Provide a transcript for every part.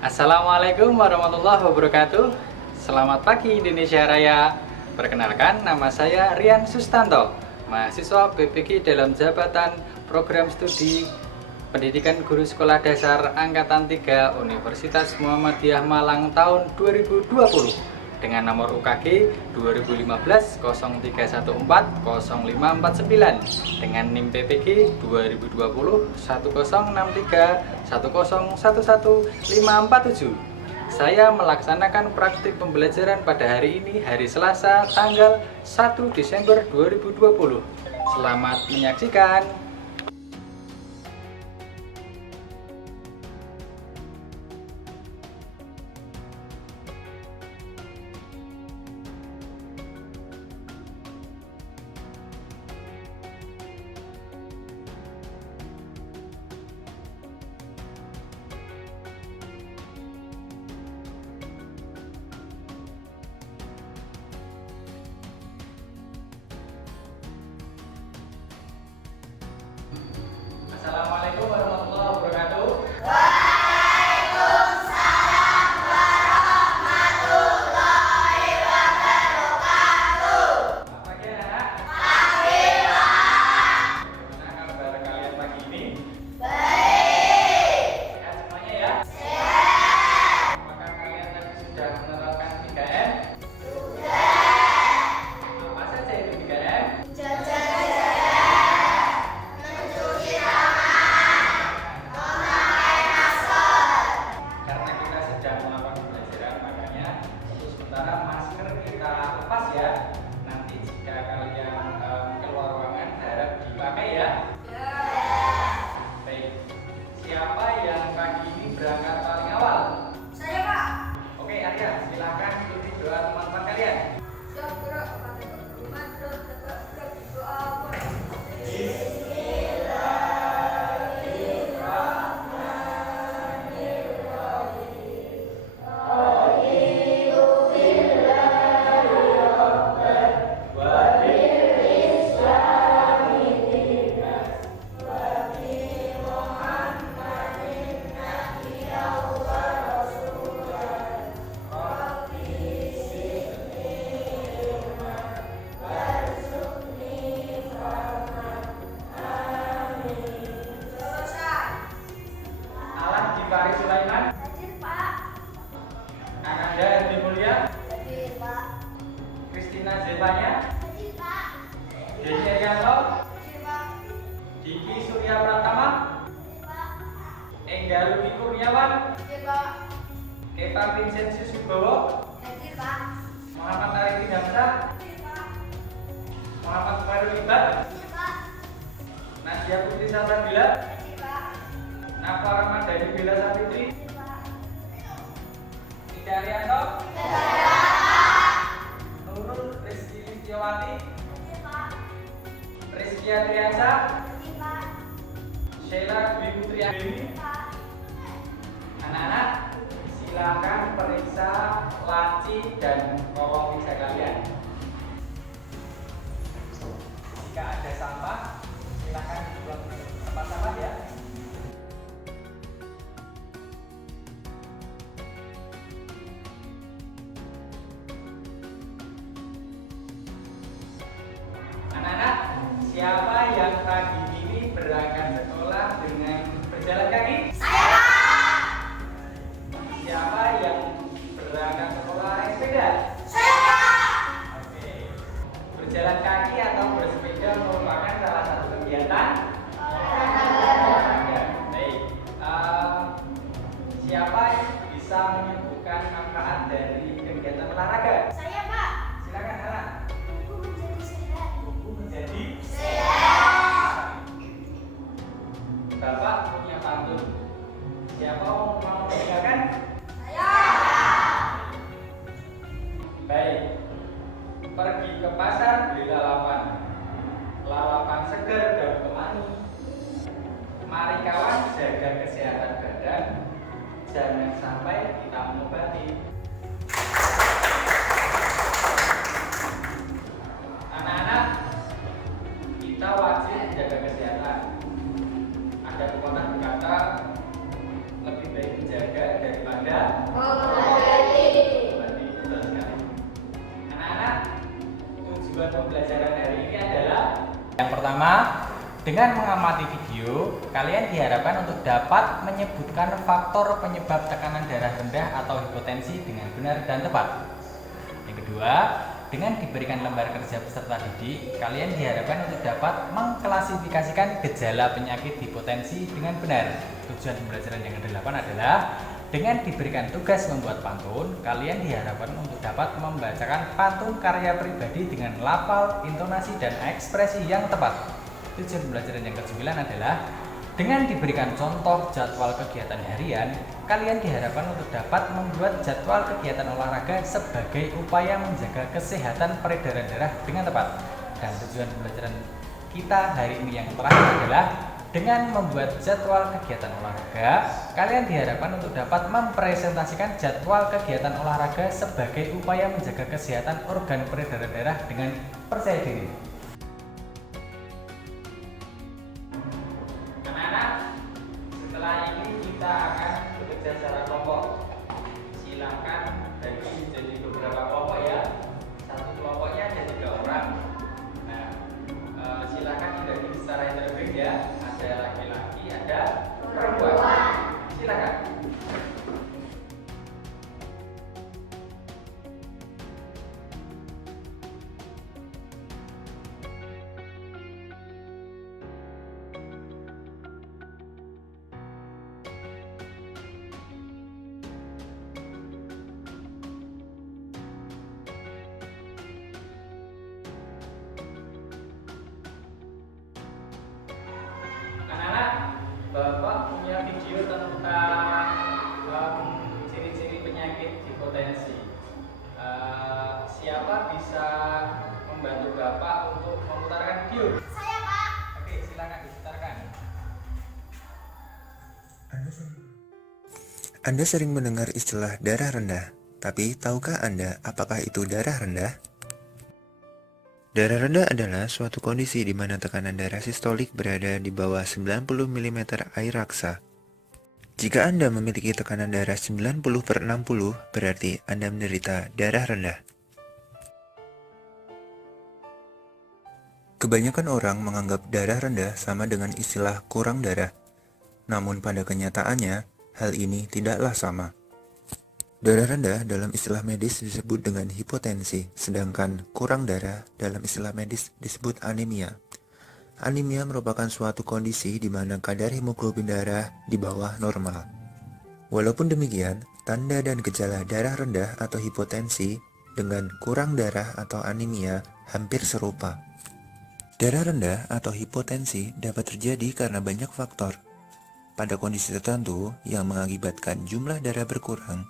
Assalamualaikum warahmatullahi wabarakatuh. Selamat pagi Indonesia Raya. Perkenalkan, nama saya Rian Sustanto, mahasiswa PPG dalam jabatan Program Studi Pendidikan Guru Sekolah Dasar Angkatan 3 Universitas Muhammadiyah Malang tahun 2020 dengan nomor UKG 2015 0314 0549 dengan NIM PPG 2020 1063 1011 547. Saya melaksanakan praktik pembelajaran pada hari ini, hari Selasa, tanggal 1 Desember 2020. Selamat menyaksikan. Assalamualaikum warahmatullahi wabarakatuh. Waalaikumsalam warahmatullahi wabarakatuh. Selamat pagi anak. Pagi, Pak. Bagaimana kabar kalian pagi ini? Baik. Sehat semuanya ya? Sehat. Apakah kalian tadi sudah menerapkan 3M? Sudah. Apa saja itu 3M? Jaga jarak. Mencuci tangan. Memakai masker. Karena kita sedang melakukan pembelajaran, makanya untuk sementara masker kita lepas ya. Nanti jika kalian keluar ruangan harap dipakai ya. Baik, siapa yang pagi ini berangkat paling awal? Saya, Pak. Oke Arya, silahkan ikuti doa teman-teman kalian. Allah Gifari Sulaiman, Hadir, Pak. Ananda Hadi Mulya, Hadir, Pak. Kristina Zevanya, Hadir, Pak. Deni Arianto, Hadir, Pak. Diki Surya Pratama, Hadir, Pak. Engga Luki Kurniawan, Hadir, Pak. Keva Vincensius Wibowo, Hadir, Pak. Muhammad Arifin Hamzah, Hadir, Pak. Muhammad Khairul Ibad, Hadir, Pak. Nadia Putri Salsabila, Hadir, Pak. Nafa Ramadhani Bella Sapitri, Hadir, Pak. Ida Arianto, Hadir, Pak. Nurul Rizky Listiawati, Hadir, Pak. Rizky Adriansa, Hadir, Pak. Sheila Dwi Putri Andini. Pak. Anak-anak, silakan periksa laci dan kolong meja kalian. Jika ada sampah, silakan dibuang ke tempat sampah ya. Anak-anak, siapa yang pagi ini berangkat sekolah dengan berjalan kaki? Saya, Pak. Siapa yang berangkat sekolah naik sepeda? Saya, Pak. Oke. Berjalan kaki atau bersepeda merupakan salah satu kegiatan olahraga. Baik. Siapa yang bisa menyebutkan manfaat dari kegiatan olahraga? Saya, Pak. Silakan anak. Tubuh menjadi sehat. Tubuh menjadi. Sehat. Bapak punya pantun. Siapa mau mendengarkan? Saya. Baik. Pergi ke pasar beli lalapan. Lalapan segar daun kemangi. Mari kawan jaga kesehatan badan. Jangan sampai kita mengobati. Anak-anak, kita wajib jaga kesehatan. Ada pepatah berkata lebih baik menjaga daripada tujuan pembelajaran hari ini adalah yang pertama, dengan mengamati video, kalian diharapkan untuk dapat menyebutkan faktor penyebab tekanan darah rendah atau hipotensi dengan benar dan tepat. Yang kedua, dengan diberikan lembar kerja peserta didik, kalian diharapkan untuk dapat mengklasifikasikan gejala penyakit hipotensi dengan benar. Tujuan pembelajaran yang ke-8 adalah dengan diberikan tugas membuat pantun, kalian diharapkan untuk dapat membacakan pantun karya pribadi dengan lafal, intonasi, dan ekspresi yang tepat. Tujuan pembelajaran yang ke-9 adalah dengan diberikan contoh jadwal kegiatan harian, kalian diharapkan untuk dapat membuat jadwal kegiatan olahraga sebagai upaya menjaga kesehatan peredaran darah dengan tepat. Dan tujuan pembelajaran kita hari ini yang terakhir adalah dengan membuat jadwal kegiatan olahraga, kalian diharapkan untuk dapat mempresentasikan jadwal kegiatan olahraga sebagai upaya menjaga kesehatan organ peredaran darah dengan percaya diri. Setelah ini kita akan bekerja secara kelompok. Silakan bagi jadi beberapa kelompok ya. Satu kelompoknya ada 3 orang. Nah, silakan dibagi secara heterogen ya. Ada laki-laki, ada perempuan. Silakan. Bapak punya video tentang ciri-ciri penyakit hipotensi. Siapa bisa membantu Bapak untuk memutarkan video? Saya, Pak. Oke, silakan diputarkan. Anda sering mendengar istilah darah rendah, tapi tahukah Anda apakah itu darah rendah? Darah rendah adalah suatu kondisi di mana tekanan darah sistolik berada di bawah 90 mm air raksa. Jika Anda memiliki tekanan darah 90/60, berarti Anda menderita darah rendah. Kebanyakan orang menganggap darah rendah sama dengan istilah kurang darah. Namun pada kenyataannya, hal ini tidaklah sama. Darah rendah dalam istilah medis disebut dengan hipotensi, sedangkan kurang darah dalam istilah medis disebut anemia. Anemia merupakan suatu kondisi di mana kadar hemoglobin darah di bawah normal. Walaupun demikian, tanda dan gejala darah rendah atau hipotensi dengan kurang darah atau anemia hampir serupa. Darah rendah atau hipotensi dapat terjadi karena banyak faktor. Pada kondisi tertentu yang mengakibatkan jumlah darah berkurang,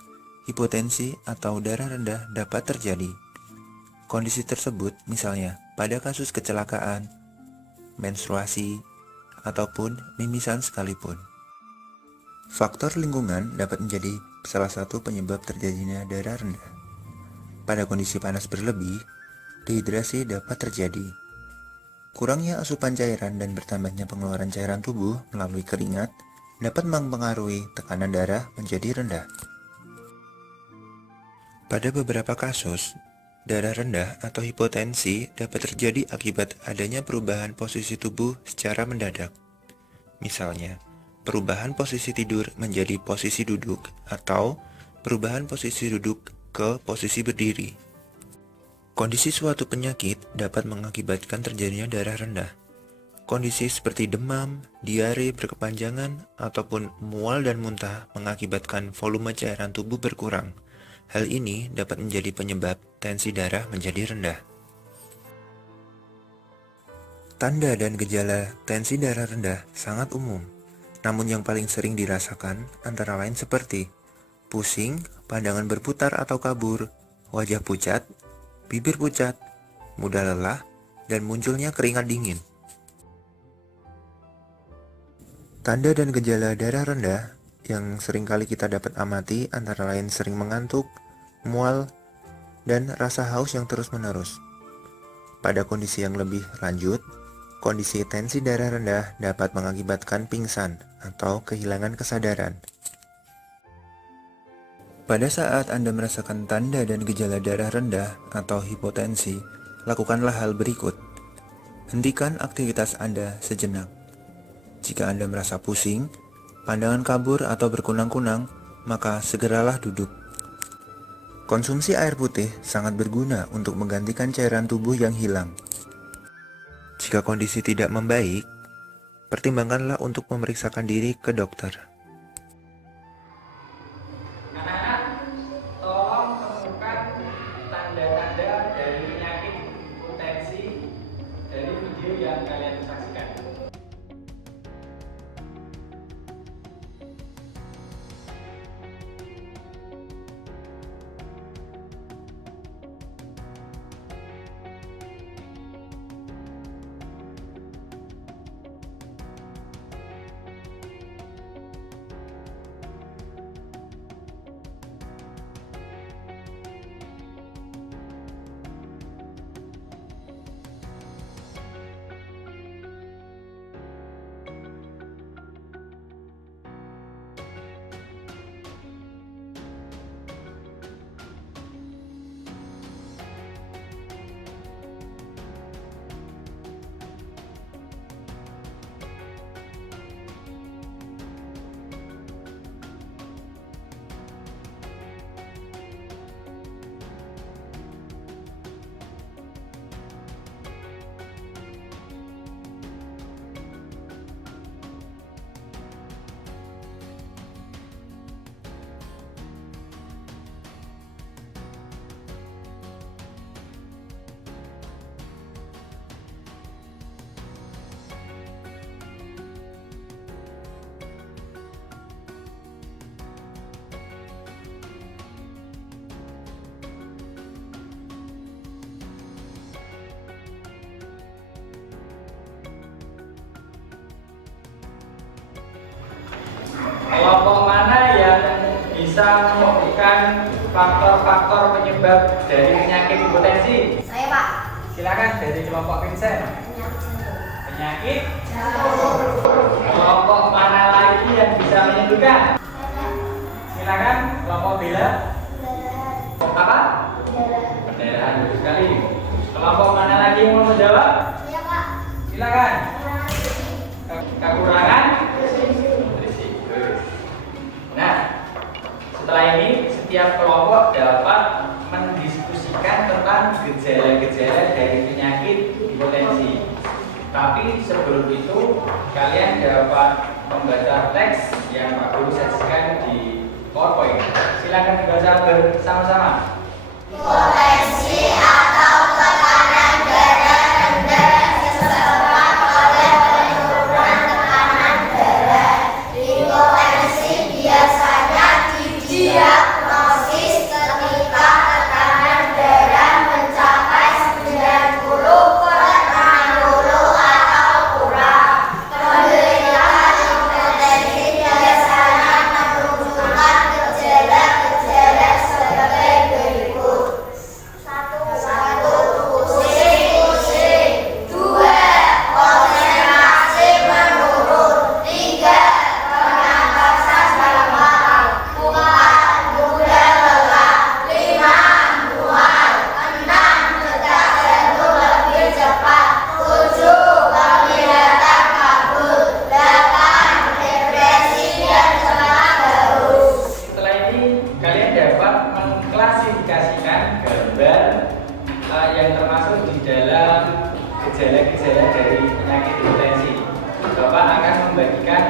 hipotensi atau darah rendah dapat terjadi. Kondisi tersebut misalnya pada kasus kecelakaan, menstruasi, ataupun mimisan sekalipun. Faktor lingkungan dapat menjadi salah satu penyebab terjadinya darah rendah. Pada kondisi panas berlebih, dehidrasi dapat terjadi. Kurangnya asupan cairan dan bertambahnya pengeluaran cairan tubuh melalui keringat dapat mempengaruhi tekanan darah menjadi rendah. Pada beberapa kasus, darah rendah atau hipotensi dapat terjadi akibat adanya perubahan posisi tubuh secara mendadak. Misalnya, perubahan posisi tidur menjadi posisi duduk atau perubahan posisi duduk ke posisi berdiri. Kondisi suatu penyakit dapat mengakibatkan terjadinya darah rendah. Kondisi seperti demam, diare berkepanjangan, ataupun mual dan muntah mengakibatkan volume cairan tubuh berkurang. Hal ini dapat menjadi penyebab tensi darah menjadi rendah. Tanda dan gejala tensi darah rendah sangat umum, namun yang paling sering dirasakan antara lain seperti pusing, pandangan berputar atau kabur, wajah pucat, bibir pucat, mudah lelah, dan munculnya keringat dingin. Tanda dan gejala darah rendah yang sering kali kita dapat amati antara lain sering mengantuk, mual, dan rasa haus yang terus-menerus. Pada kondisi yang lebih lanjut, kondisi tensi darah rendah dapat mengakibatkan pingsan atau kehilangan kesadaran. Pada saat Anda merasakan tanda dan gejala darah rendah atau hipotensi, lakukanlah hal berikut. Hentikan aktivitas Anda sejenak. Jika Anda merasa pusing, pandangan kabur atau berkunang-kunang, maka segeralah duduk. Konsumsi air putih sangat berguna untuk menggantikan cairan tubuh yang hilang. Jika kondisi tidak membaik, pertimbangkanlah untuk memeriksakan diri ke dokter. Anak-anak, tolong temukan tanda-tanda dari penyakit hipotensi dari video yang kalian saksikan. Kelompok mana yang bisa menyebutkan faktor-faktor penyebab dari penyakit hipotensi? Saya, Pak. Silakan dari kelompok Vincent. Penyakit. Kelompok mana lagi yang bisa menyebutkan? Silakan kelompok Bella. Apa? Pendarahan, betul sekali. Kelompok mana lagi yang mau menjawab? Saya, Pak. Silakan. Kekurangan. Nah, setelah ini setiap kelompok dapat mendiskusikan tentang gejala-gejala dari penyakit hipotensi. Tapi sebelum itu kalian dapat membaca teks yang Pak Guru sajikan di PowerPoint. Silakan dibaca bersama-sama. Hipotensi atau tekanan darah rendah disebabkan oleh penurunan tekanan darah. Hipotensi biasanya didiagnosis ketika tekanan darah mencapai 90/60 atau kurang. Penderita hipotensi biasanya menunjukkan gejala-gejala sebagai berikut. 1. Pusing. 2. Konsentrasi menurun. 3. Pernapasan gampang. 4. Mudah lelah. 5. Mual. 6. Detak jantung lebih cepat. 7. Penglihatan kabur. 8. Depresi dan semangat haus. Setelah ini kalian dapat mengklasifikasikan gambar yang termasuk di dalam gejala-gejala dari penyakit hipotensi. Bapak akan membagikan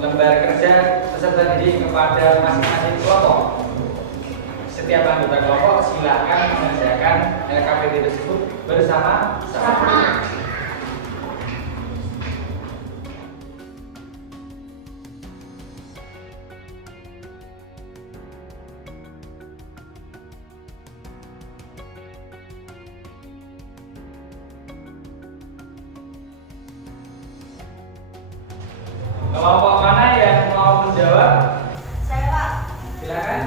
lembar kerja peserta didik kepada masing-masing kelompok. Setiap anggota kelompok silakan mengerjakan LKPD tersebut bersama-sama. Kelompok mana yang mau menjawab? Saya, Pak. Silakan.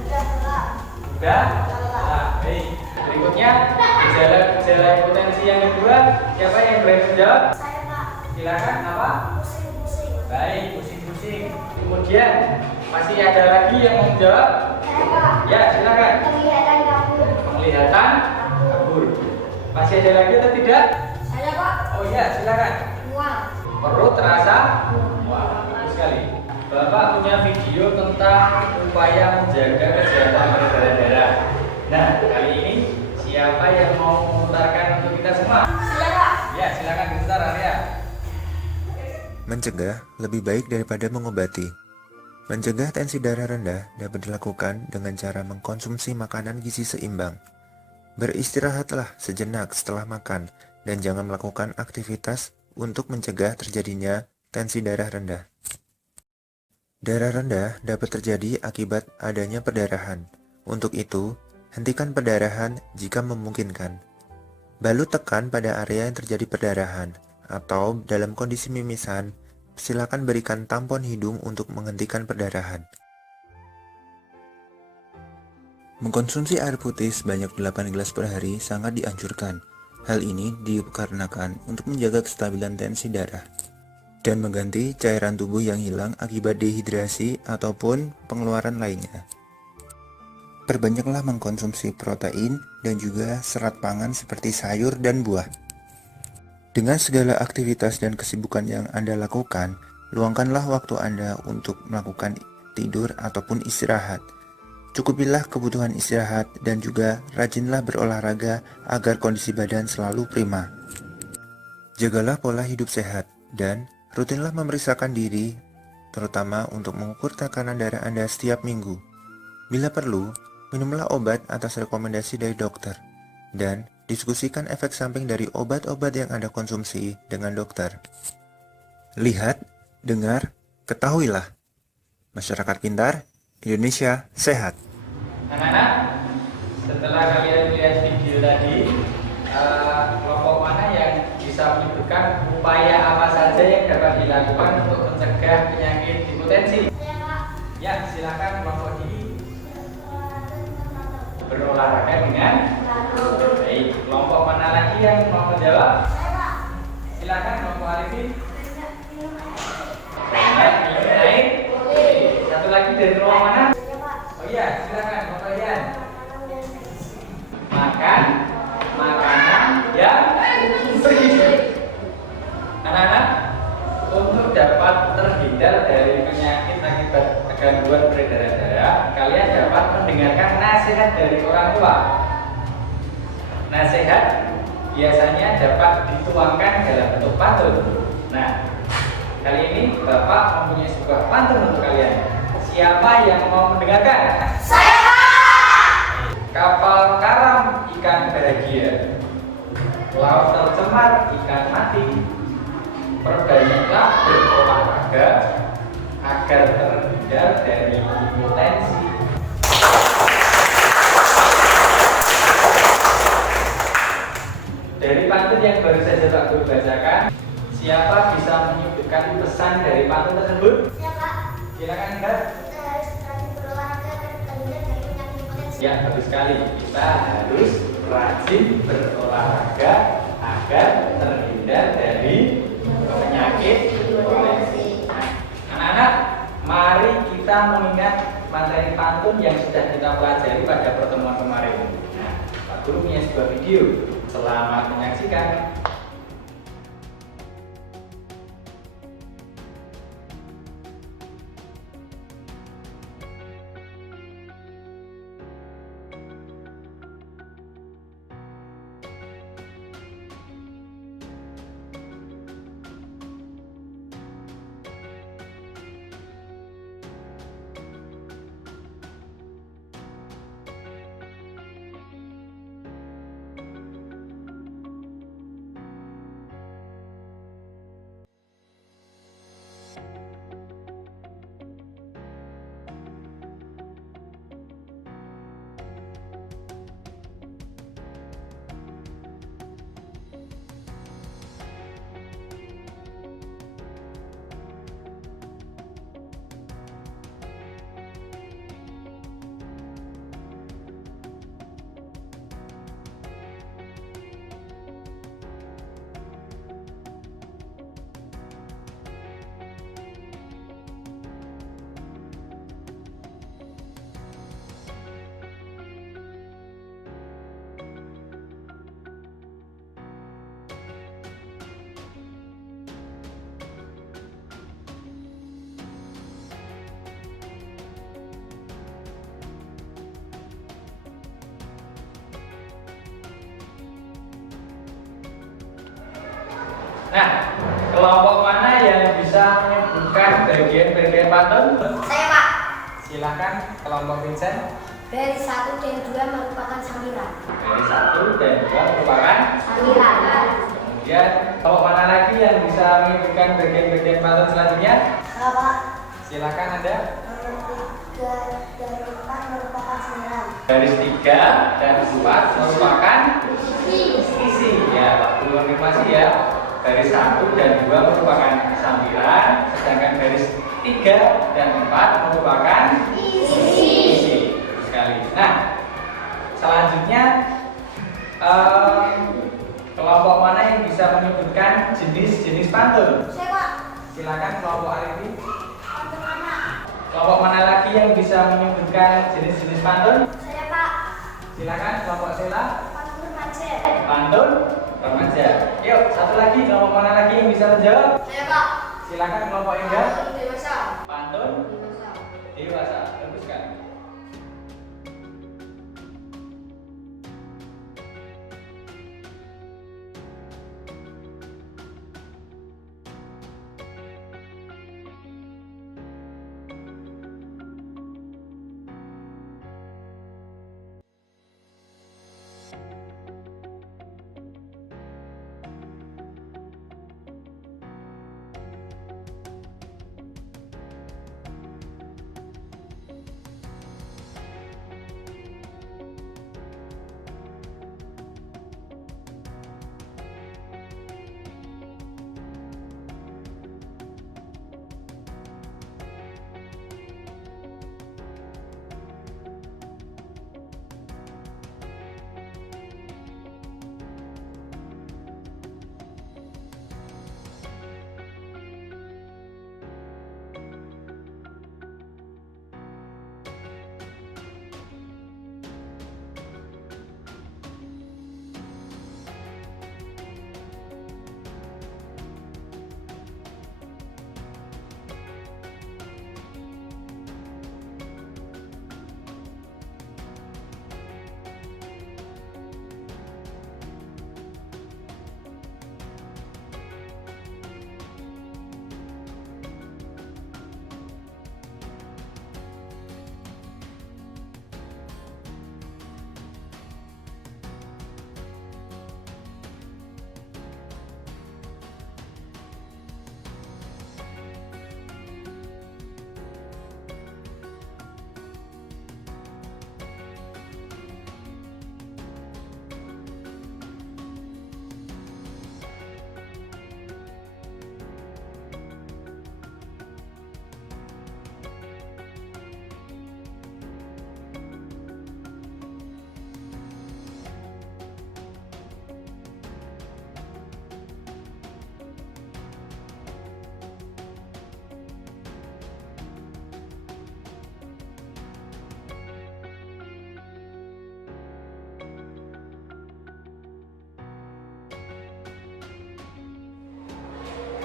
Udah lelah. Sudah? Nah, baik. Berikutnya gejala-gejala hipotensi yang kedua. Siapa yang berani menjawab? Saya, Pak. Silakan. Apa? Pusing-pusing. Baik, pusing-pusing. Kemudian masih ada lagi yang mau menjawab? Saya, Pak. Ya, silakan. Penglihatan kabur. Penglihatan kabur. Masih ada lagi atau tidak? Saya Pak. Oh iya, silakan. Mual. Perut terasa? Wah, bagus sekali. Bapak punya video tentang upaya menjaga kesehatan peredaran darah. Nah, kali ini siapa yang mau memutarkan untuk kita semua? Saya Pak. Ya, silakan diputar Arya. Mencegah lebih baik daripada mengobati. Mencegah tensi darah rendah dapat dilakukan dengan cara mengkonsumsi makanan gizi seimbang. Beristirahatlah sejenak setelah makan dan jangan melakukan aktivitas untuk mencegah terjadinya tensi darah rendah. Darah rendah dapat terjadi akibat adanya perdarahan. Untuk itu, hentikan perdarahan jika memungkinkan. Balut tekan pada area yang terjadi perdarahan, atau dalam kondisi mimisan, silakan berikan tampon hidung untuk menghentikan perdarahan. Mengkonsumsi air putih sebanyak 8 gelas per hari sangat dianjurkan. Hal ini dikarenakan untuk menjaga kestabilan tensi darah dan mengganti cairan tubuh yang hilang akibat dehidrasi ataupun pengeluaran lainnya. Perbanyaklah mengkonsumsi protein dan juga serat pangan seperti sayur dan buah. Dengan segala aktivitas dan kesibukan yang Anda lakukan, luangkanlah waktu Anda untuk melakukan tidur ataupun istirahat. Cukupilah kebutuhan istirahat dan juga rajinlah berolahraga agar kondisi badan selalu prima. Jagalah pola hidup sehat dan rutinlah memeriksakan diri, terutama untuk mengukur tekanan darah Anda setiap minggu. Bila perlu, minumlah obat atas rekomendasi dari dokter, dan diskusikan efek samping dari obat-obat yang Anda konsumsi dengan dokter. Lihat, dengar, ketahuilah. Masyarakat pintar, Indonesia sehat. Anak-anak, setelah kalian lihat video tadi, kelompok mana yang bisa menyebutkan upaya apa saja yang dapat dilakukan untuk mencegah penyakit hipotensi? Saya Pak. Ya, silakan kelompok ini berolahraga dengan baik. Kelompok mana lagi yang mau menjawab? Saya Pak. Silakan kelompok Arifin. Minum air. Banyak minum air. Oke. Satu lagi dari kelompok mana? Saya Pak. Oh iya, silakan kelompok Ian. Makanan dan gizi. Makan makanan yang bergizi. Anak-anak, untuk dapat terhindar dari penyakit akibat gangguan peredaran darah, kalian dapat mendengarkan nasihat dari orang tua. Nasihat biasanya dapat dituangkan dalam bentuk pantun. Nah, kali ini Bapak mempunyai sebuah pantun untuk kalian. Siapa yang mau mendengarkan? Saya Pak. Kapal karam ikan bahagia, laut tercemar ikan mati. Perbanyaklah berolahraga agar terhindar dari hipotensi. Dari pantun yang baru saja Pak Guru bacakan, siapa bisa menyebutkan pesan dari pantun tersebut? Saya Pak. Silakan Mbak. Kita harus rajin berolahraga dan terhindar dari penyakit hipotensi. Ya, bagus sekali. Kita harus rajin berolahraga agar terhindar dari penyakit hipotensi. Nah, anak-anak, mari kita mengingat materi pantun yang sudah kita pelajari pada pertemuan kemarin. Nah, Pak Guru punya sebuah video. Selamat menyaksikan. Nah, kelompok mana yang bisa menyebutkan bagian-bagian pantun? Saya Pak. Silakan kelompok Vincent. Dari 1 dan 2 merupakan sambilan. Dari 1 dan 2 merupakan. Sambilan. Kemudian kelompok mana lagi yang bisa menyebutkan bagian-bagian pantun selanjutnya? Pak. Silakan Anda. Dari 4 dan 4 merupakan 9. Garis 3 dan 4 merupakan isi. Ya, Pak Guru konfirmasi ya. Garis 1 dan 2 merupakan sambilan, sedangkan garis 3 dan 4 merupakan isi. Betul sekali. Nah, selanjutnya kelompok mana yang bisa menyebutkan jenis-jenis pantun? Saya Pak. Silakan kelompok Arifi. Pantun mana? Kelompok mana lagi yang bisa menyebutkan jenis-jenis pantun? Saya Pak. Silakan kelompok Sela. Pantun remaja. Pantun remaja. Yuk, satu lagi kelompok mana lagi yang bisa menjawab? Saya Pak. Silakan kelompok Indah. Pantun dewasa. Pantun Dewasa. dewasa. Bagus kan?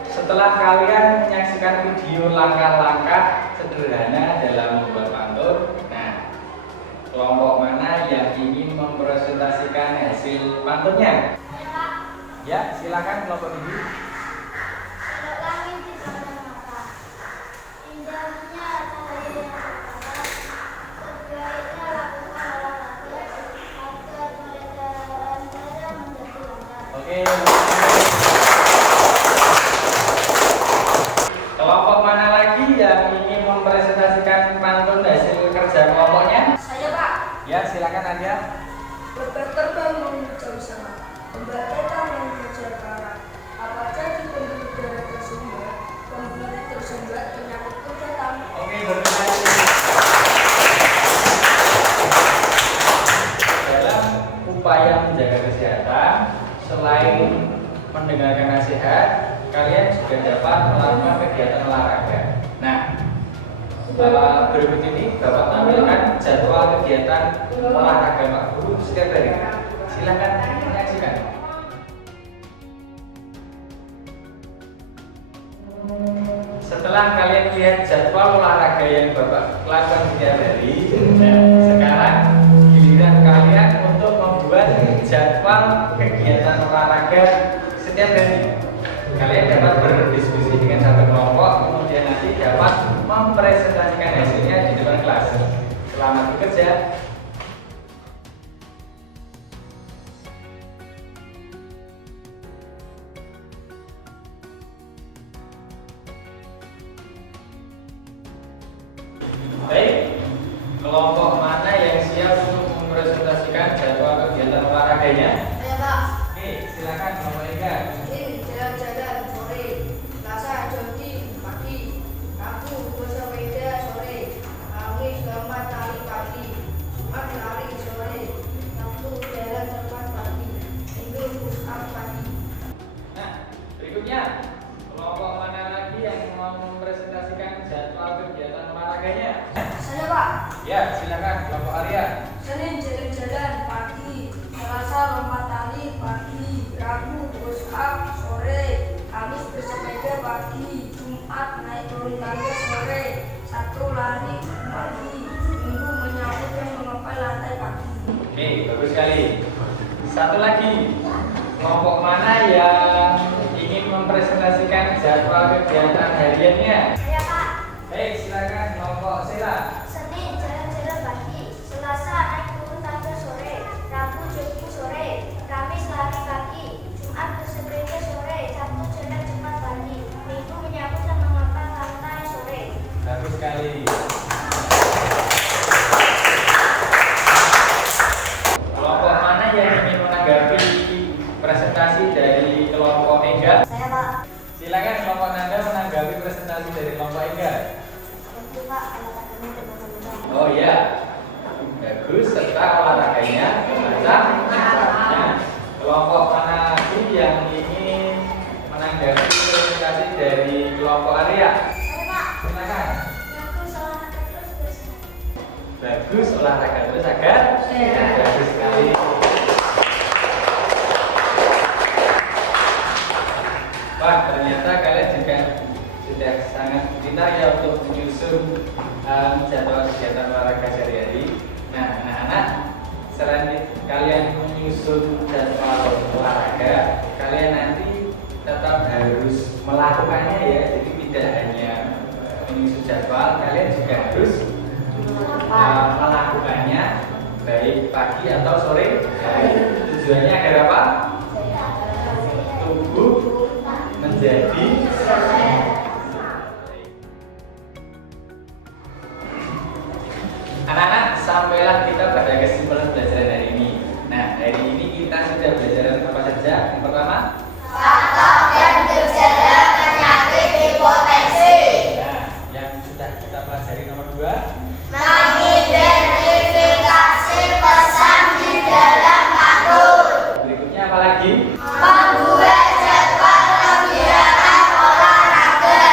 Setelah kalian menyaksikan video langkah-langkah sederhana dalam membuat pantun, nah, kelompok mana yang ingin mempresentasikan hasil pantunnya? Saya Pak. Ya, silakan kelompok ini. Kalau langit di sana mata, indahnya cahaya yang pertama, sebaiknya lakukan olahraga agar peredaran darah menjadi lancar. Oke. Kelompok mana lagi yang ingin mempresentasikan pantun hasil kerja kelompoknya? Saya Pak. Ya, silakan Anda. Terbang mengejar sana, ombak datang mengejar karat. Apa jadi pembuluh darah tersumbat? Pembuluh tersumbat penyakit pun datang. Oke, berkali. Dalam upaya menjaga kesehatan, selain mendengarkan nasihat, kalian juga dapat melakukan kegiatan olahraga. Nah, berikut ini Bapak tampilkan jadwal kegiatan olahraga Pak Guru setiap hari. Silakan menyaksikan. Setelah kalian lihat jadwal olahraga yang Bapak lakukan setiap hari, nah, sekarang giliran kalian untuk membuat jadwal kegiatan olahraga setiap hari. Kalian dapat berdiskusi dengan satu kelompok, kemudian nanti dapat mempresentasikan hasilnya di depan kelas. Selamat bekerja. Baik, kelompok mana yang siap untuk mempresentasikan jadwal kegiatan olahraganya? Saya Pak. Oke, silakan kelompok Ega. Ini jalan-jalan sore, Selasa jogging pagi, Rabu bersepeda sore, Kamis lompat tali pagi, Jumat lari sore, Sabtu jalan terbang pagi, Minggu push up pagi. Nah, berikutnya kelompok mana lagi yang mau mempresentasikan jadwal kegiatan olahraganya? Saya Pak. Ya, silakan kelompok Arya. Senin jalan-jalan pagi, Selasa lompat tali pagi, Rabu push up sore, Kamis bersepeda pagi, Jumat naik turun tangga sore, Sabtu lari pagi, Minggu menyapu dan mengepel lantai pagi. Oke, bagus sekali. Satu lagi, kelompok mana yang ingin mempresentasikan jadwal kegiatan hariannya? Saya Pak. Baik, silakan kelompok Sela. Senin jalan-jalan pagi, Selasa naik turun tangga sore, Rabu jogging sore, Kamis lari pagi, Jumat bersepeda sore, Sabtu jalan cepat pagi, Minggu menyapu dan mengepel lantai sore. Bagus sekali. Kelompok mana yang ingin menanggapi presentasi dari kelompok Ega? Saya Pak. Silakan kelompok Nanda menanggapi presentasi dari kelompok Ega. Itu Pak, olahraganya teman-teman. Oh iya, bagus, serta olahraganya macam-macamnya. Kelompok mana lagi yang ingin menanggapi presentasi dari kelompok Arya? Saya Pak. Silakan. Bagus olahraga terus bersih. Bagus, olahraga terus agar sehat. Bagus sekali. Wah, ternyata kalian juga sudah sangat pintar ya untuk menyusun jadwal kegiatan olahraga sehari-hari. Nah, anak-anak, selain kalian menyusun jadwal olahraga, kalian nanti tetap harus melakukannya ya. Jadi tidak hanya menyusun jadwal, kalian juga harus melakukannya baik pagi atau sore. Tujuannya agar apa? Tubuh menjadi anak-anak, sampailah kita pada kesimpulan pelajaran hari ini. Nah, hari ini kita sudah belajar apa saja? Yang pertama, Faktor dan gejala penyakit hipotensi. nah, yang sudah kita pelajari nomor 2, Mengidentifikasi pesan di dalam kartu. berikutnya apa lagi? Membuat jadwal kegiatan olahraga.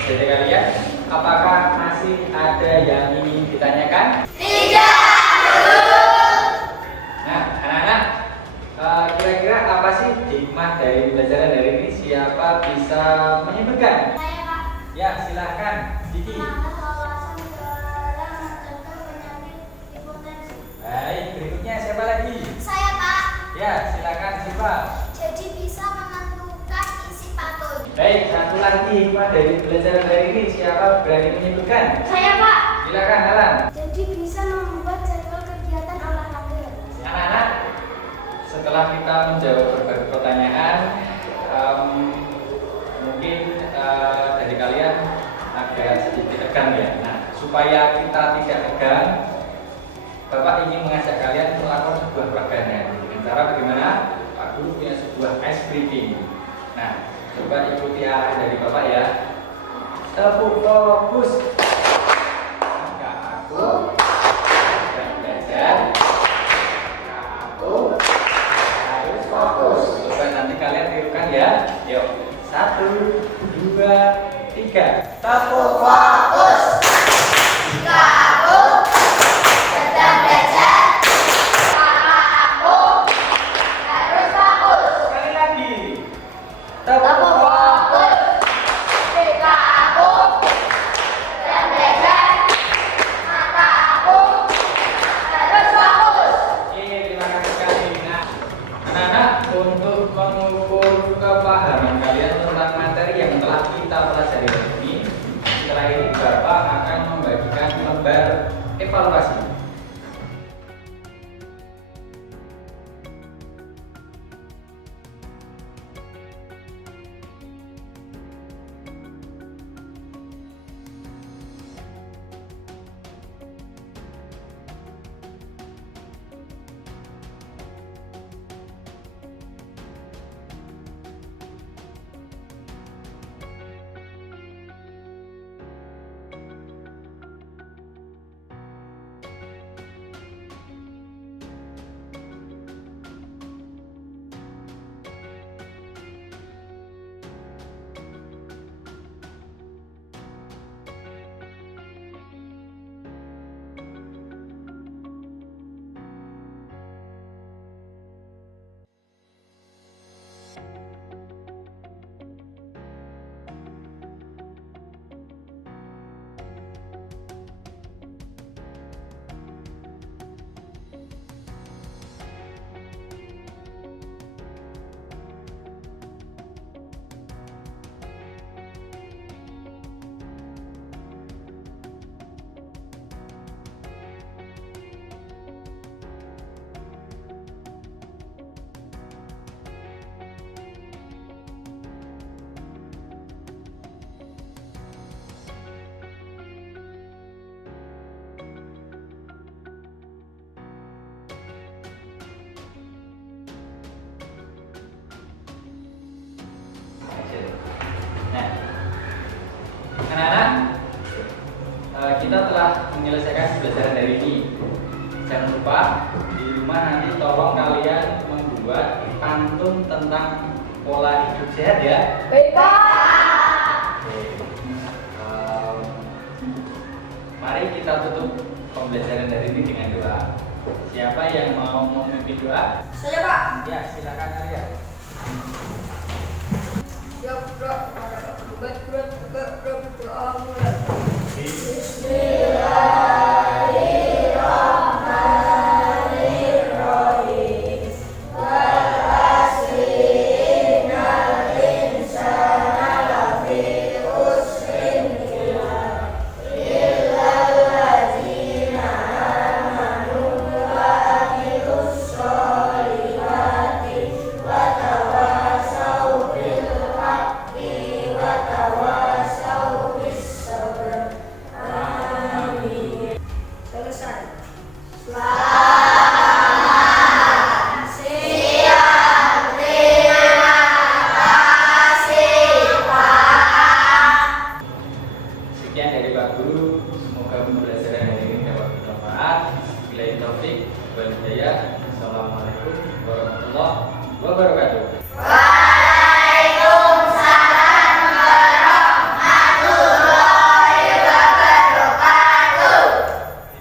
Jadi kalian, apakah masih ada yang ingin ditanyakan? Tidak. Nah, anak-anak, kira-kira apa sih hikmah dari pelajaran hari ini? Siapa bisa menyebutkan? Saya Pak. Ya, silahkan, Diki. Menambah wawasan dalam mencegah penyakit hipotensi. Baik, berikutnya siapa lagi? Saya Pak. Ya, silakan Siva. Jadi bisa menentukan isi patun. Baik, satu lagi hikmah dari pelajaran hari ini. Siapa berani menyebutkan? Saya Pak. Silakan, Alan. Jadi bisa membuat jadwal kegiatan olahraga. Anak-anak, setelah kita menjawab berbagai pertanyaan, mungkin dari kalian agak sedikit tegang ya. Nah, supaya kita tidak tegang, Bapak ingin mengajak kalian melakukan sebuah peragangan. Dengan cara bagaimana? Pak Guru punya sebuah ice breaking. Nah, coba ikuti arahan dari Bapak ya. Tepuk fokus. Maka aku akan belajar. Aku harus fokus. Coba nanti kalian tirukan ya. Yuk, 1, 2, 3. Tepuk fokus. Jika aku sedang belajar, maka aku harus fokus. Sekali lagi. Tepuk fokus. Jika aku sedang belajar, maka aku harus fokus. Oke, terima kasih sekali. Nah, anak-anak, untuk mengukur kepahaman kalian tentang evaluasi. Nah, anak-anak, kita telah menyelesaikan pembelajaran hari ini. Jangan lupa di rumah nanti tolong kalian membuat pantun tentang pola hidup sehat ya. Baik, Pak. Oke. Mari kita tutup pembelajaran hari ini dengan doa. Siapa yang mau memimpin doa? Saya, Pak. Ya, silakan kalian. Ya, Pak. Doa mulai. Sekian dari Pak Guru, semoga pembelajaran hari ini dapat bermanfaat. Billahi taufik wal hidayah. Assalamualaikum warahmatullahi wabarakatuh.